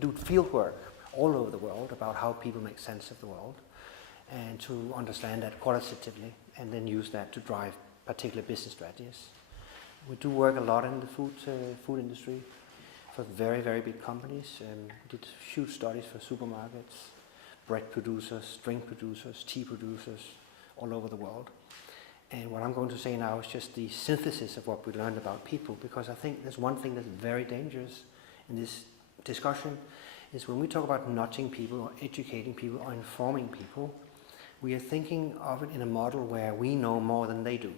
do fieldwork all over the world about how people make sense of the world, and to understand that qualitatively, and then use that to drive particular business strategies. We do work a lot in the food industry for very, very big companies. Did huge studies for supermarkets, bread producers, drink producers, tea producers, all over the world. And what I'm going to say now is just the synthesis of what we learned about people, because I think there's one thing that's very dangerous in this discussion, is when we talk about nudging people or educating people or informing people, we are thinking of it in a model where we know more than they do.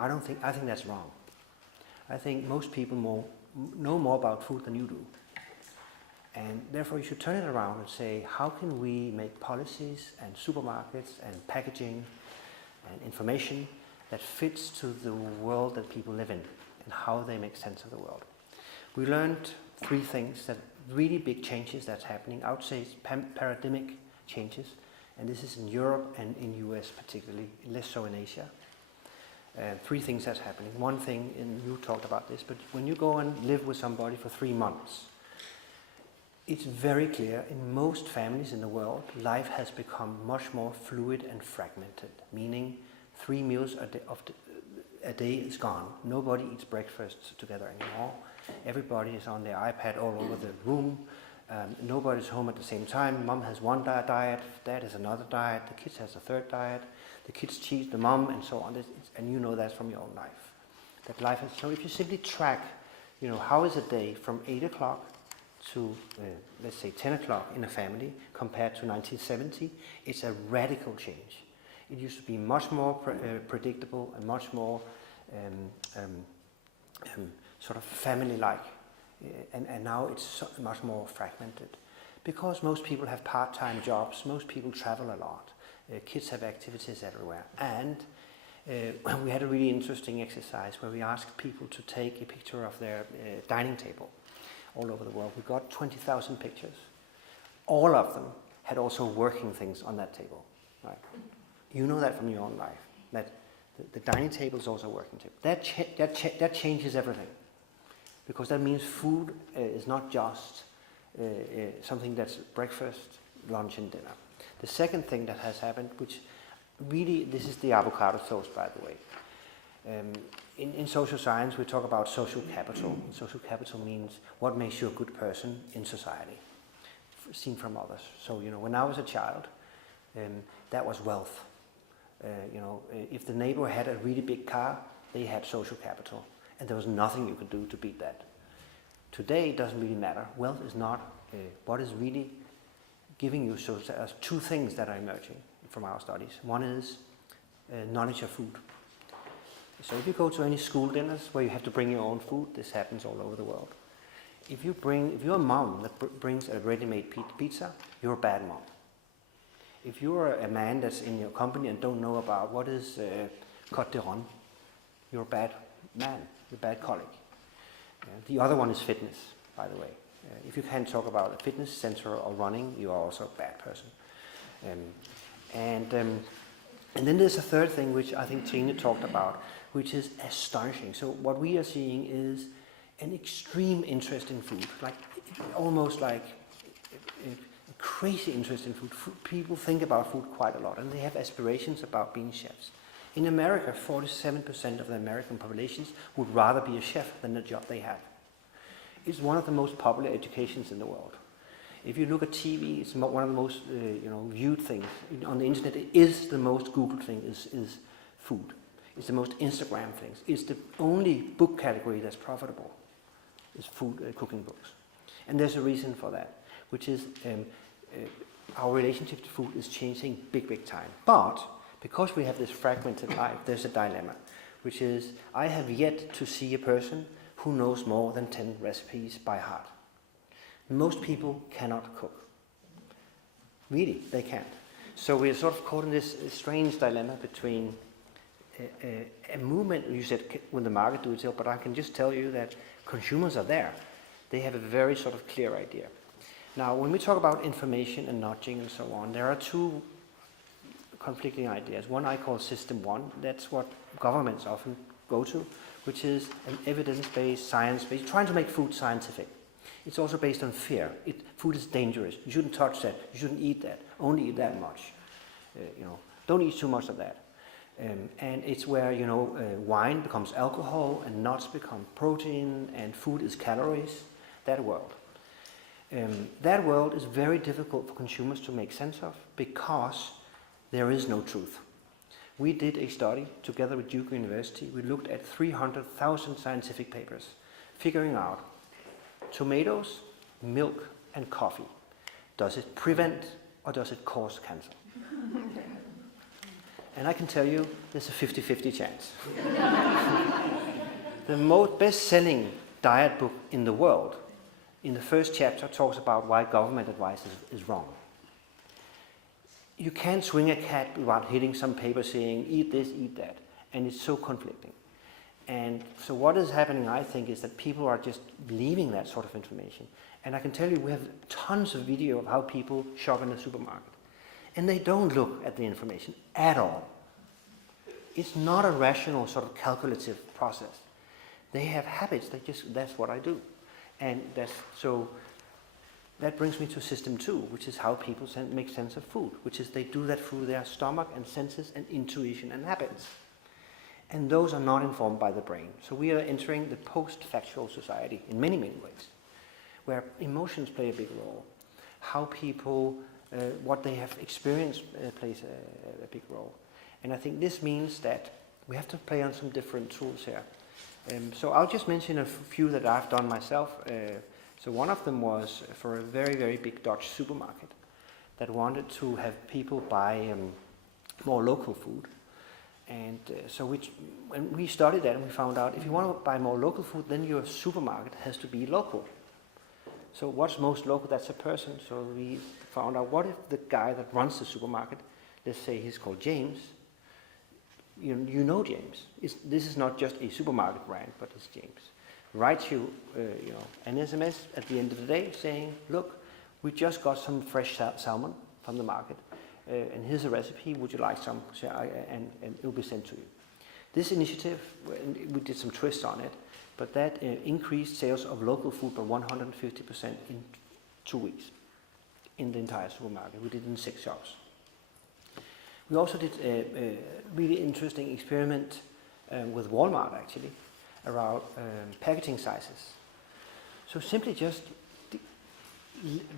I think that's wrong. I think most people know more about food than you do. And therefore you should turn it around and say, how can we make policies and supermarkets and packaging and information that fits to the world that people live in and how they make sense of the world. We learned 3 things, that really big changes that's happening. I would say paradigmic changes, and this is in Europe and in US particularly, less so in Asia. 3 things that's happening. One thing, and you talked about this, but when you go and live with somebody for 3 months, it's very clear in most families in the world, life has become much more fluid and fragmented, meaning 3 meals a day is gone. Nobody eats breakfast together anymore. Everybody is on their iPad all over the room. Nobody's home at the same time. Mom has one diet, dad has another diet, the kids has a third diet, the kids cheat the mom, and so on. And you know that from your own life. That life is, so if you simply track, how is a day from 8 o'clock to, let's say, 10 o'clock in a family compared to 1970, it's a radical change. It used to be much more predictable and much more sort of family-like, and now it's much more fragmented. Because most people have part-time jobs, most people travel a lot, kids have activities everywhere, and we had a really interesting exercise where we asked people to take a picture of their dining table all over the world. We got 20,000 pictures. All of them had also working things on that table. Right? You know that from your own life, that the dining table is also a working table. That changes everything, because that means food is not just something that's breakfast, lunch, and dinner. The second thing that has happened, which really, this is the avocado toast, by the way. In social science, we talk about social capital. And social capital means what makes you a good person in society, seen from others. So, when I was a child, that was wealth. If the neighbor had a really big car, they had social capital, and there was nothing you could do to beat that. Today, it doesn't really matter. Wealth is not what is really giving you. So there's 2 things that are emerging from our studies. One is knowledge of food. So if you go to any school dinners where you have to bring your own food, this happens all over the world. If you're a mom that brings a ready-made pizza, you're a bad mom. If you're a man that's in your company and don't know about what is Côte de Ron, you're a bad man, you're a bad colleague. The other one is fitness, by the way. If you can't talk about a fitness center or running, you are also a bad person. And then there's a third thing which I think Trine talked about, which is astonishing. So what we are seeing is an extreme interest in food, almost like a crazy interest in food. People think about food quite a lot, and they have aspirations about being chefs. In America, 47% of the American populations would rather be a chef than the job they have. It's one of the most popular educations in the world. If you look at TV, it's one of the most viewed things on the internet. It is the most Googled thing is food. It's the most Instagram things. It's the only book category that's profitable. Is food cooking books, and there's a reason for that, which is our relationship to food is changing big time. But because we have this fragmented life, there's a dilemma, which is I have yet to see a person who knows more than 10 recipes by heart. Most people cannot cook. Really, they can't. So we're sort of caught in this strange dilemma between a movement, you said, when the market do itself, but I can just tell you that consumers are there. They have a very sort of clear idea. Now, when we talk about information and nudging and so on, there are 2 conflicting ideas. One I call system 1. That's what governments often go to, which is an evidence-based, science-based, trying to make food scientific. It's also based on fear. Food is dangerous. You shouldn't touch that. You shouldn't eat that. Only eat that much. Don't eat too much of that. And it's where wine becomes alcohol, and nuts become protein, and food is calories. That world. That world is very difficult for consumers to make sense of because there is no truth. We did a study together with Duke University. We looked at 300,000 scientific papers, figuring out tomatoes, milk, and coffee. Does it prevent or does it cause cancer? And I can tell you, there's a 50-50 chance. The most best-selling diet book in the world, in the first chapter, talks about why government advice is wrong. You can't swing a cat without hitting some paper saying, eat this, eat that. And it's so conflicting. And so what is happening, I think, is that people are just believing that sort of information. And I can tell you, we have tons of video of how people shop in the supermarket. And they don't look at the information at all. It's not a rational sort of calculative process. They have habits, that's what I do. And that brings me to system 2, which is how people make sense of food, which is they do that through their stomach and senses and intuition and habits. And those are not informed by the brain. So we are entering the post-factual society in many, many ways, where emotions play a big role. How people, what they have experienced plays a big role. And I think this means that we have to play on some different tools here. So I'll just mention a few that I've done myself. So one of them was for a very, very big Dutch supermarket that wanted to have people buy more local food. And when we studied that, and we found out if you want to buy more local food, then your supermarket has to be local. So what's most local? That's a person. So we found out, what if the guy that runs the supermarket, let's say he's called James, you know James. This is not just a supermarket brand, but it's James. Writes you, an SMS at the end of the day saying, look, we just got some fresh salmon from the market, and here's a recipe, would you like some? And it will be sent to you. This initiative, we did some twists on it, but that increased sales of local food by 150% in 2 weeks in the entire supermarket. We did it in 6 shops. We also did a really interesting experiment with Walmart, actually, around packaging sizes. So simply just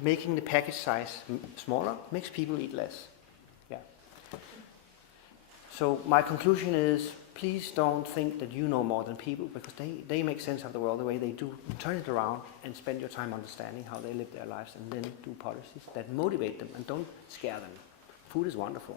making the package size smaller makes people eat less. Yeah. So my conclusion is, please don't think that you know more than people, because they make sense of the world the way they do. Turn it around and spend your time understanding how they live their lives, and then do policies that motivate them and don't scare them. Food is wonderful.